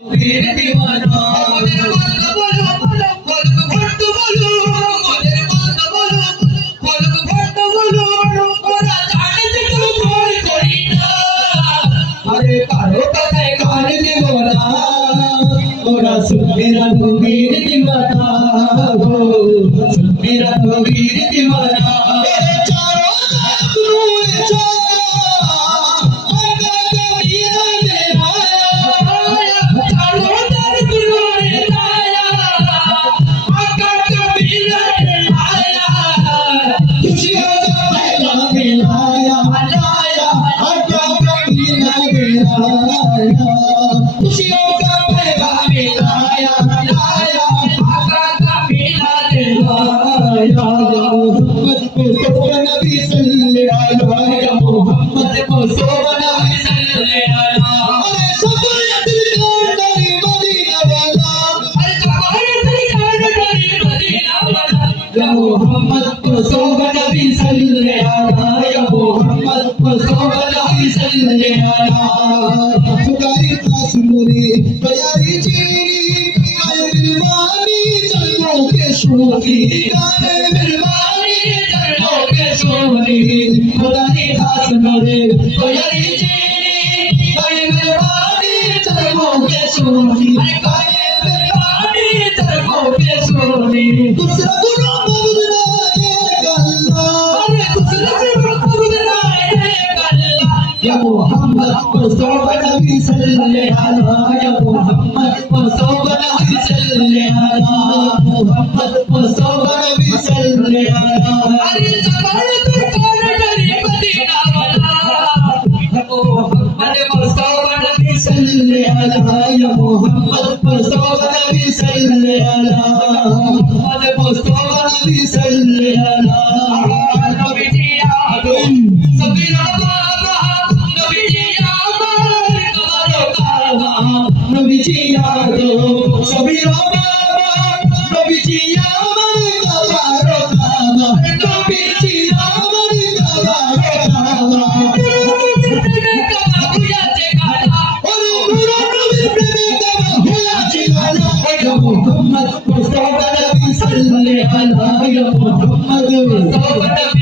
वीर दीवाना बोलो बोलो बोलो बोलो भट्ट बोलो बोलो बोलो भट्ट बोलो ओरा जाने से तुम छोड़ कोई ना अरे कारो कथे कान दीवाना ओरा सुन मेरा वीर दीवाना हो सुन मेरा वीर दीवाना चारों तरफ नूर खुशियों का पैगाम लाया लाया आका का पीला दिलाया मोहम्मद को सोबा नबी सल्लल्लाहु अलैहि मोहम्मद को सोबा नबी सल्लल्लाहु अलैहि अरे सफर दिल तेरी मदीना वाला अरे सफर दिल तेरी मदीना वाला मोहम्मद को सोबा नबी सल्लल्लाहु अलैहि मोहम्मद को सोबा नबी सल्लल्लाहु अलैहि खुदाई तासुरे प्यारी चीनी आए बिरवानी चलो के शोरी आए बिरवानी चलो के शोरी खुदाई तासुरे प्यारी चीनी आए बिरवानी चलो के शोरी आए बिरवानी चलो के शोरी दूसरा गुरु बदलाए गल्ला अरे दूसरा गुरु बदलाए गल्ला या मोहम्मद को सोबा नबी सल्लल्लाहु अलैहि या मोहम्मद को सोबा नबी सल्लल्लाहु अलैहि मोहम्मद को सोबा नबी सल्लल्लाहु अलैहि अरे जमाने तो कौन डरे मदीना वाला मोहम्मद को सोबा नबी सल्लल्लाहु अलैहि या मोहम्मद को सोबा नबी सल्लल्लाहु अलैहि मोहम्मद को सोबा नबी सल्लल्लाहु अलैहि नबी जी आदम सबीरा नबीजी यादो सबीरा बाबा नबीजी यामर कबारो कामा नबीजी यामर कबारो कामा हुआ जगाना और पूरा नबी प्रेम हुआ जगाना या मोहम्मद मुस्तफा नबी सल्लल्लाहु अलैहि मोहम्मद मुस्तफा